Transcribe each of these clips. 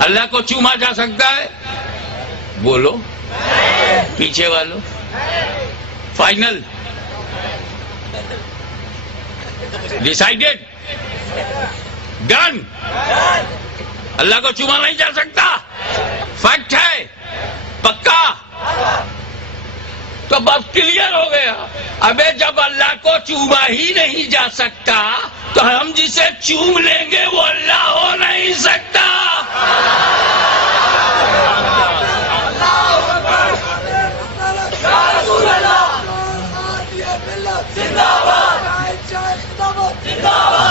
اللہ کو چوما جا سکتا ہے؟ بولو پیچھے والو. Final decided done. اللہ کو چوما نہیں جا سکتا، فیکٹ ہے، پکا. تو بس کلیئر ہو گیا. ابے جب اللہ کو چوما ہی نہیں جا سکتا تو ہم جسے چوم لیں گے وہ اللہ ہو نہیں سکتا.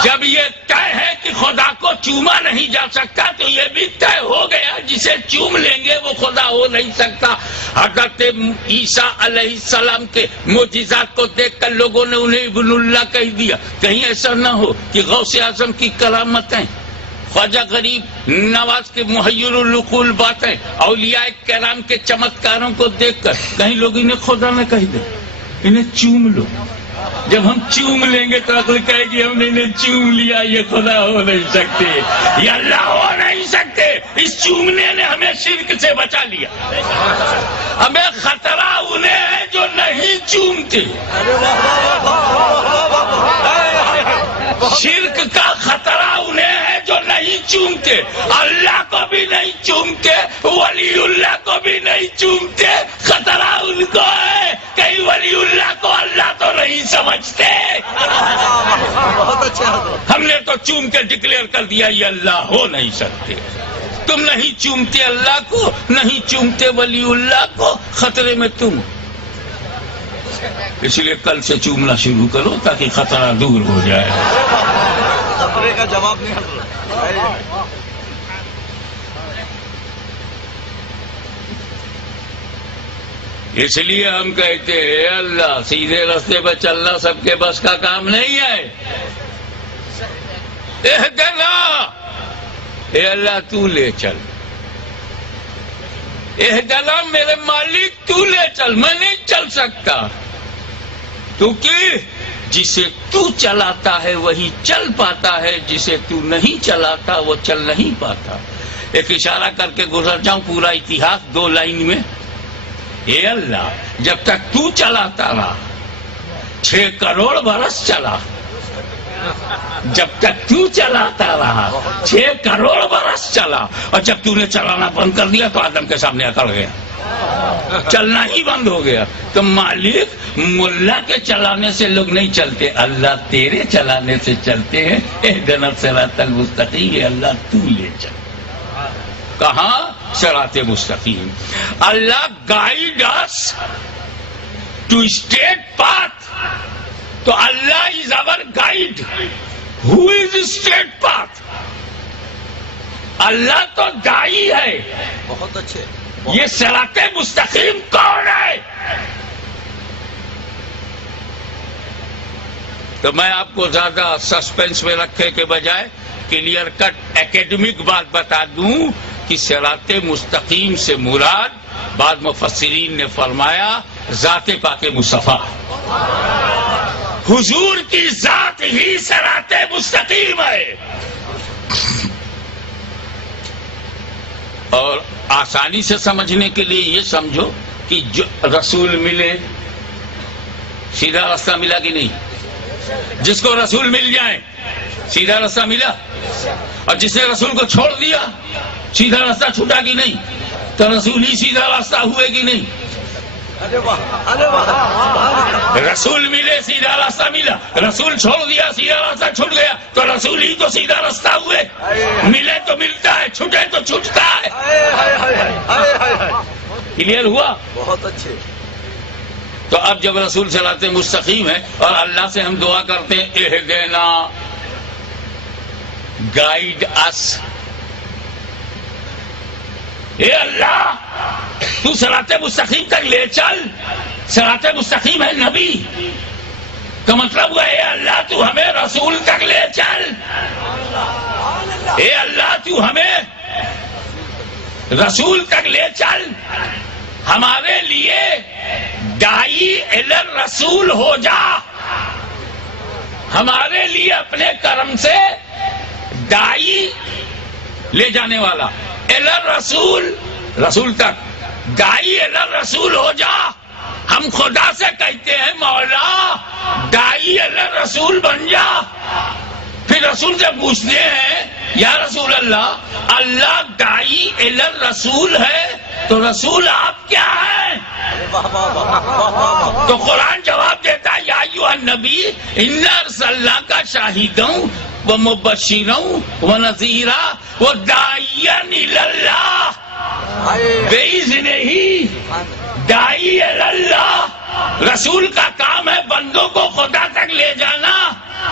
جب یہ طے ہے کہ خدا کو چوما نہیں جا سکتا تو یہ بھی طے ہو گیا جسے چوم لیں گے وہ خدا ہو نہیں سکتا. حضرت عیسیٰ علیہ السلام کے معجزات کو دیکھ کر لوگوں نے انہیں ابن اللہ کہہ دیا. کہیں ایسا نہ ہو کہ غوث اعظم کی کرامتیں، خواجہ غریب نواز کے محیر العقول باتیں، اولیاء کرام کے چمتکاروں کو دیکھ کر کہیں لوگ انہیں خدا نہ کہہ دیں، انہیں چوم لو. جب ہم چوم لیں گے تو عقل کہے گی ہم نے انہیں چوم لیا، یہ خدا ہو نہیں سکتے، یہ اللہ ہو نہیں سکتے. اس چومنے نے ہمیں شرک سے بچا لیا. ہمیں خطرہ انہیں ہے جو نہیں چومتے. شرک کا خطرہ انہیں ہے جو نہیں چومتے. اللہ کو بھی نہیں چومتے، ولی اللہ کو بھی نہیں چومتے. خطرہ ان کو ہے کہیں ولی اللہ کو اللہ تو نہیں سمجھتے. ہم نے تو چوم کے ڈکلیئر کر دیا یہ اللہ ہو نہیں سکتے. تم نہیں چومتے اللہ کو، نہیں چومتے ولی اللہ کو، خطرے میں تم. اس لیے کل سے چومنا شروع کرو تاکہ خطرہ دور ہو جائے. خطرے کا جواب نہیں. اس لیے ہم کہتے ہیں اللہ سیدھے راستے پہ چلنا سب کے بس کا کام نہیں ہے. اہدنا، اے اللہ تو لے چل. اہدنا میرے مالک تو لے چل، میں نہیں چل سکتا. کیونکہ جسے تو چلاتا ہے وہی چل پاتا ہے، جسے تو نہیں چلاتا وہ چل نہیں پاتا. ایک اشارہ کر کے گزر جاؤں پورا اتہاس 2 لائن میں. اے اللہ جب تک تو چلاتا رہا 6 کروڑ برس چلا. جب تک تو چلاتا رہا 6 کروڑ برس چلا، اور جب تو نے چلانا بند کر دیا تو آدم کے سامنے اکڑ گیا، چلنا ہی بند ہو گیا. تو مالک ملا کے چلانے سے لوگ نہیں چلتے، اللہ تیرے چلانے سے چلتے ہیں. اہدنا الصراط المستقیم، اللہ تو لے چل. کہاں؟ صراط مستقیم. اللہ guide us to straight path. تو اللہ از our guide. Who is straight path? اللہ تو دائی ہے. بہت اچھے. یہ صراط مستقیم کون ہے؟ تو میں آپ کو زیادہ سسپینس میں رکھنے کے بجائے کلیئر کٹ ایکیڈمک بات بتا دوں کہ صراط مستقیم سے مراد بعض مفسرین نے فرمایا ذات پاک مصطفیٰ. حضور کی ذات ہی صراط مستقیم ہے. اور آسانی سے سمجھنے کے لیے یہ سمجھو کہ جو رسول ملے سیدھا راستہ ملا کہ نہیں؟ جس کو رسول مل جائے سیدھا راستہ ملا، اور جس نے رسول کو چھوڑ دیا سیدھا راستہ چھوٹا کہ نہیں؟ تو رسول ہی سیدھا راستہ ہوئے کہ نہیں؟ رسول ملے سیدھا راستہ ملا، رسول چھوڑ دیا سیدھا راستہ چھوٹ گیا، تو رسول ہی تو سیدھا راستہ ہوئے. ملے تو ملتا ہے، چھوٹے تو چھوٹتا ہے. کلیئر ہوا؟ بہت اچھے. تو اب جب رسول صراط مستقیم ہے اور اللہ سے ہم دعا کرتے ہیں اہدنا گائیڈ اس. اے اللہ تو صراط مستقیم تک لے چل. صراط مستقیم ہے نبی کا مطلب ہوا اے اللہ تو ہمیں رسول تک لے چل. اے اللہ تو ہمیں رسول تک لے چل. ہمارے لیے دائی الی الرسول ہو جا. ہمارے لیے اپنے کرم سے دائی لے جانے والا الی رسول، رسول تک، دائی الی رسول ہو جا. ہم خدا سے کہتے ہیں مولا دائی الی رسول بن جا. پھر رسول سے پوچھتے ہیں یا رسول اللہ، اللہ دائی الی رسول ہے تو رسول آپ کیا ہیں؟ واہ واہ واہ واہ واہ. تو قرآن جواب دیتا ہے یا ایھا النبی انا ارسلناک شاہدا ومبشرا ونذیرا وداعیا الی اللہ. بإذنہ داعی الی اللہ. رسول کا کام ہے بندوں کو خدا تک لے جانا.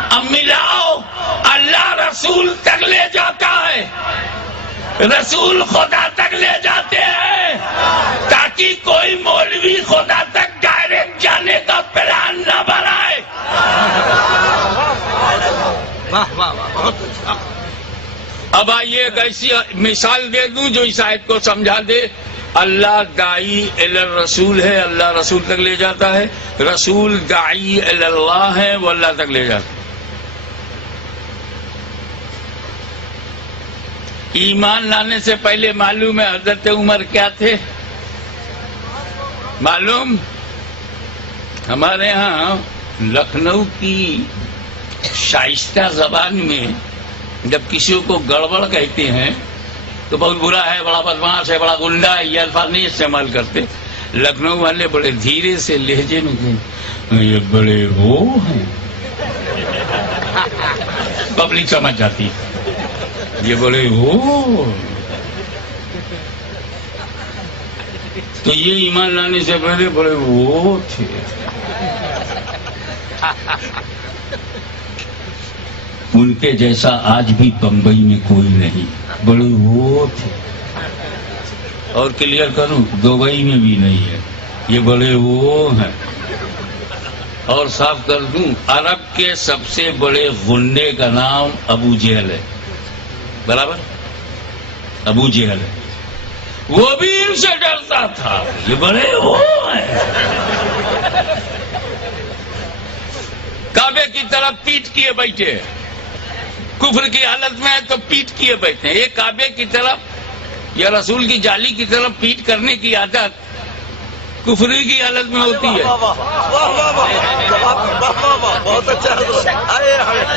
اب ملاؤ، اللہ رسول تک لے جاتا ہے، رسول خدا تک لے جاتے ہیں، تاکہ کوئی مولوی خدا تک ڈائریکٹ جانے کا پلان نہ بنائے. واہ واہ واہ، بہت اچھا. اب آئیے ایک ایسی مثال دے دوں جو اس آیت کو سمجھا دے. اللہ داعی الی الرسول ہے، اللہ رسول تک لے جاتا ہے. رسول داعی الی اللہ ہے، وہ اللہ تک لے جاتا ہے. ایمان لانے سے پہلے معلوم ہے حضرت عمر کیا تھے؟ معلوم؟ ہمارے ہاں لکھنؤ کی شائستہ زبان میں جب کسی کو گڑبڑ کہتے ہیں تو بہت برا ہے، بڑا بدماش ہے، بڑا گنڈا ہے، یہ الفاظ نہیں استعمال کرتے. لکھنؤ والے بڑے دھیرے سے لہجے میں کہیں یہ بڑے وہ ہیں، پبلک سمجھ جاتی ہے یہ بڑے وہ. تو یہ ایمان لانے سے پہلے بڑے وہ تھے. ان کے جیسا آج بھی بمبئی میں کوئی نہیں، بڑے وہ تھے. اور کلیئر کروں دبئی میں بھی نہیں ہے، یہ بڑے وہ ہیں. اور صاف کر دوں عرب کے سب سے بڑے غنڈے کا نام ابو جہل ہے. برابر؟ ابو جہل ہے، وہ بھی ان سے ڈرتا تھا، یہ بڑے وہ ہیں. کعبے کی طرف پیٹ کیے بیٹھے، کفر کی حالت میں ہے تو پیٹ کیے بیٹھے ہیں. یہ کعبے کی طرف یا رسول کی جالی کی طرف پیٹ کرنے کی عادت کفری کی حالت میں ہوتی ہے. واہ واہ واہ واہ واہ واہ واہ، بہت اچھا حضرت. آئے آئے.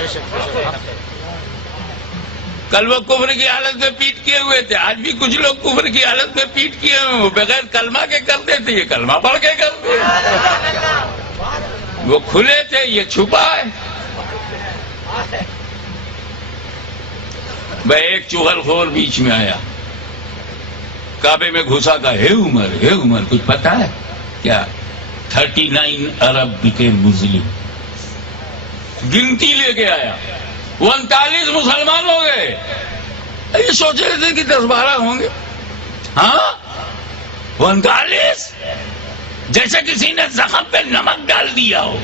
کل وہ کفر کی حالت میں پیٹ کیے ہوئے تھے، آج بھی کچھ لوگ کفر کی حالت میں پیٹ کیے ہوئے ہیں. بغیر کلمہ کے کرتے تھے، یہ کلمہ پڑھ کے کرتے. وہ کھلے تھے، یہ چھپا ہے. بھائی ایک چغل خور بیچ میں آیا، کعبے میں گھسا کہا ہے عمر کچھ پتا ہے کیا؟ 39 عرب became مسلم. گنتی لے کے آیا، 39 مسلمان ہو گئے. یہ سوچ رہے تھے کہ 10-12 ہوں گے. ہاں 39، جیسے کسی نے زخم پہ نمک ڈال دیا ہو.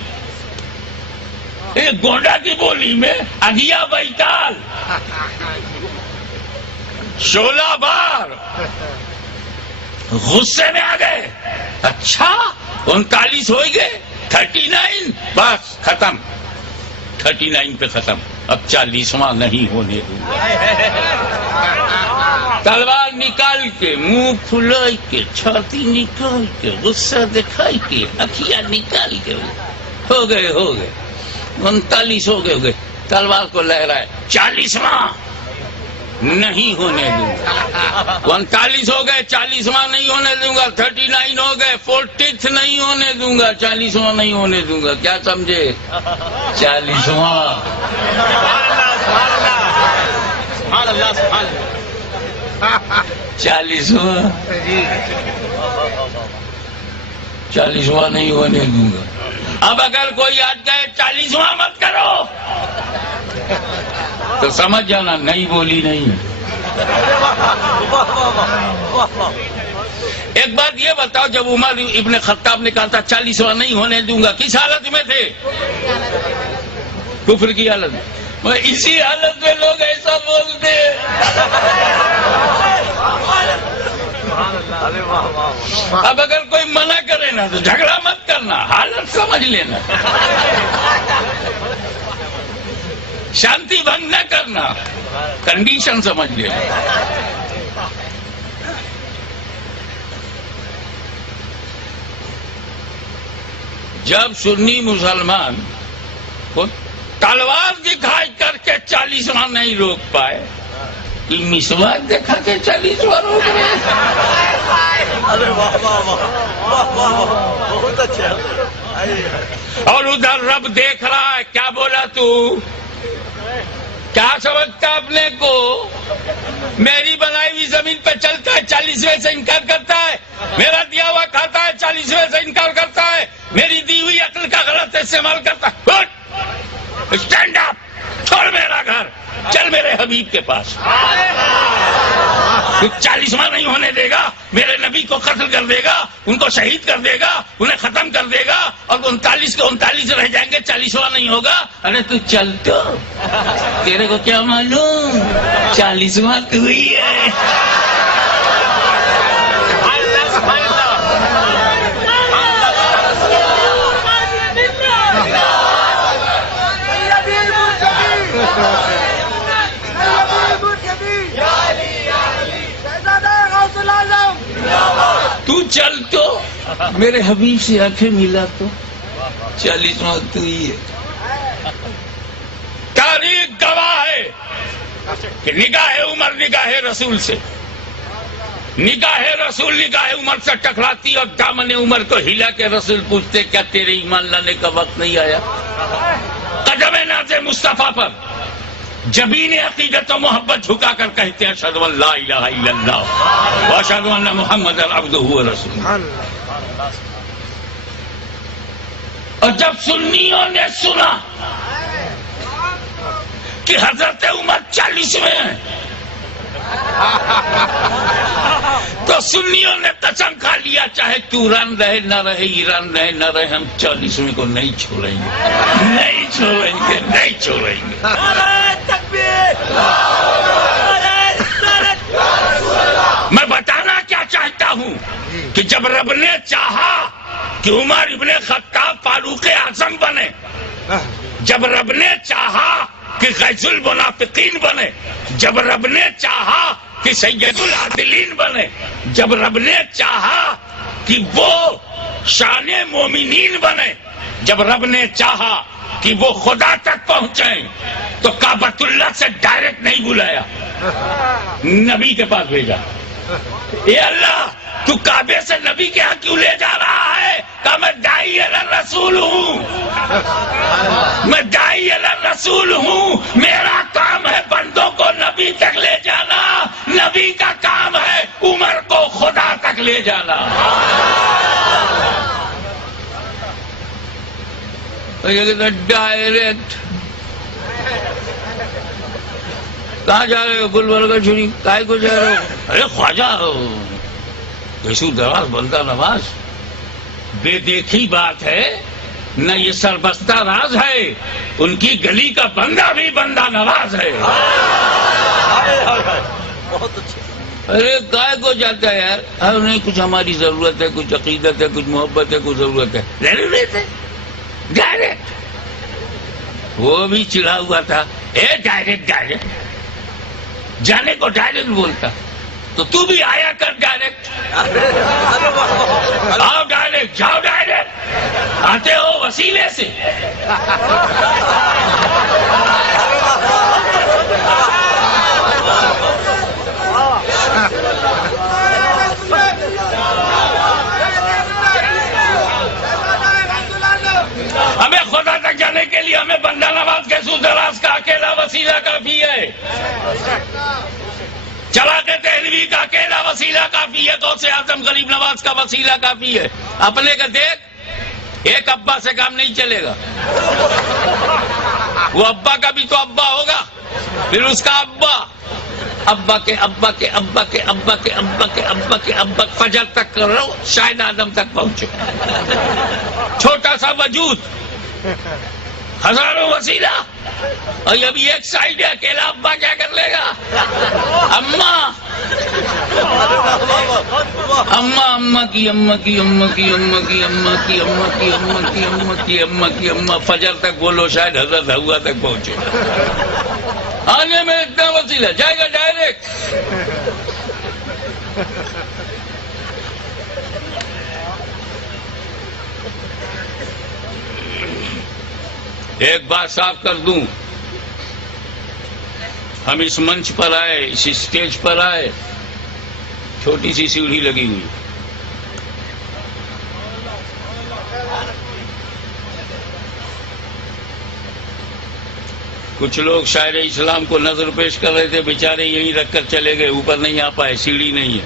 ایک گونڈا کی بولی میں اگیا بیتال 16 بار غصے میں آ گئے. اچھا 39 ہو گئے، 39 بس ختم. 39 پہ ختم. اب 40واں نہیں ہونے دوں گا. تلوار نکال کے، منہ پھلائی کے، چھاتی نکال کے، غصہ دکھائی کے، اکھیاں نکال کے، ہو گئے 39 ہو گئے. تلوار کو لہرائے، 40واں نہیں ہونے دوں گا. 39 ہو گئے، 40واں نہیں ہونے دوں گا. 39 ہو گئے، 40th نہیں ہونے دوں گا. 40واں نہیں ہونے دوں گا. کیا سمجھے؟ 40واں. 40واں نہیں ہونے دوں گا. اب اگر کوئی آج کہے 40واں مت کرو تو سمجھ جانا نہیں بولی نہیں ہے. ایک بات یہ بتاؤ، جب عمر ابن خطاب نے کہا تھا 40واں نہیں ہونے دوں گا، کس حالت میں تھے؟ کفر کی حالت میں. اسی حالت میں لوگ ایسا بولتے. اب اگر کوئی منع کرے نا تو جھگڑا مت کرنا، حالت سمجھ لینا، شانتی بھنگ نہ کرنا، کنڈیشن سمجھ لینا. جب سنی مسلمان کو تلوار دکھائی کر کے 40واں نہیں روک پائے کہ مسواک دکھا کے 40واں روک رہے. ارے واہ واہ واہ واہ واہ واہ بہت اچھا. اور ادھر رب دیکھ رہا ہے. کیا بولا تو؟ کیا سمجھتا اپنے کو؟ میری بنائی ہوئی زمین پہ چلتا ہے 40ویں سے انکار کرتا ہے. میرا دیا ہوا کھاتا ہے 40ویں سے انکار کرتا ہے. میری دی ہوئی عقل کا غلط استعمال کرتا ہے. اسٹینڈ اپ, چھوڑ میرا گھر, چل میرے حبیب کے پاس. تو 40واں نہیں ہونے دے گا, میرے نبی کو قتل کر دے گا, ان کو شہید کر دے گا, انہیں ختم کر دے گا, اور 39 کے 39 رہ جائیں گے, 40واں نہیں ہوگا. ارے تو چل تو, تیرے کو کیا معلوم 40واں تو ہی ہے. تو چل تو, میرے حبیب سے آنکھیں ملا تو 40واں تو ہی ہے. تاریخ گواہ ہے کہ نگاہ عمر نگاہ رسول سے, نگاہ رسول نگاہ عمر سے ٹکراتی اور دامن عمر کو ہلا کے رسول پوچھتے کیا تیرے ایمان لانے کا وقت نہیں آیا؟ قدم ناز مصطفیٰ پر جبین عقیدت و محبت جھکا کر کہتے ہیں اشہد ان لا الہ الا اللہ واشہد ان محمد عبدہ و رسولہ. اور جب سنیوں نے سنا کہ حضرت عمر 40ویں ہیں تو سنیوں نے قسم کھا لیا چاہے تو ایران رہے نہ رہے, ایران رہے نہ رہے, ہم 40ویں کو نہیں چھوڑیں گے, نہیں چھوڑیں گے, نہیں چھوڑیں گے. میں بتانا کیا چاہتا ہوں کہ جب رب نے چاہا کہ عمر ابن خطاب فاروق اعظم بنے, جب رب نے چاہا کہ غیث المنافقین بنے, جب رب نے چاہا کہ سید العادلین بنے, جب رب نے چاہا کہ وہ شان مومنین بنے, جب رب نے چاہا کہ وہ خدا تک پہنچیں تو کعبۃ اللہ سے ڈائریکٹ نہیں بلایا, نبی کے پاس بھیجا. اے اللہ تو کعبے سے نبی کے ہاں کیوں لے جا رہا ہے؟ کہ میں داعی الرسول ہوں, میں داعی الرسول ہوں, میرا کام ہے بندوں کو نبی تک لے جانا, نبی کا کام ہے عمر کو خدا تک لے جانا. ڈائریکٹ کہاں جا رہے ہو؟ گلبرگہ شریف. کائے کو جا رہے ہو؟ ارے خواجہ کیسو دراز بندہ نواز, بے دیکھی بات ہے نہ, یہ سربستہ راز ہے, ان کی گلی کا بندہ بھی بندہ نواز ہے. بہت اچھا. ارے کائے کو جاتا ہے یار؟ ارے نہیں, کچھ ہماری ضرورت ہے, کچھ عقیدت ہے, کچھ محبت ہے, کچھ ضرورت ہے, لے لیتے ڈائریکٹ. وہ بھی چڑھا ہوا تھا, اے ڈائریکٹ ڈائریکٹ, جانے کو ڈائریکٹ بولتا, تو بھی آیا کر ڈائریکٹ. آؤ ڈائریکٹ, جاؤ ڈائریکٹ, آتے ہو وسیلے سے. ہمیں خدا تک جانے کے لیے ہمیں بندہ نواز کے سودراز کا اکیلا وسیلہ کافی ہے. چلا کے تحریری کا اکیلا وسیلہ کافی ہے. غوث اعظم غریب نواز کا وسیلہ کافی ہے. اپنے کا دیکھ, ایک ابا سے کام نہیں چلے گا. وہ ابا کا بھی تو ابا ہوگا, پھر اس کا ابا, ابا کے ابا کے ابا کے ابا کے ابا کے ابا کے ابا, فجر تک کر رہا ہوں شاید آدم تک پہنچو. چھوٹا سا وجود, ہزاروں وسیلہ, اور ابھی ایک سائڈ ہے, اکیلا ابا کیا کر لے گا؟ اماں اماں اماں کی اماں کی اماں کی اماں کی اماں کی اماں کی اماں کی اماں کی اماں کی اماں, فجر تک بولو شاید حضرت ہوا تک پہنچے. آنے میں اتنا وسیلہ جائے گا ڈائریکٹ. ایک بات صاف کر دوں، ہم اس منچ پر آئے، اس اسٹیج پر آئے، چھوٹی سی سیڑھی لگی ہوئی، کچھ لوگ شاعر اسلام کو نظر پیش کر رہے تھے، بیچارے یہیں رکھ کر چلے گئے، اوپر نہیں آ پائے، سیڑھی نہیں ہے.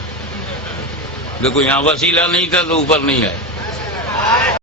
دیکھو یہاں وسیلہ نہیں تھا تو اوپر نہیں آئے.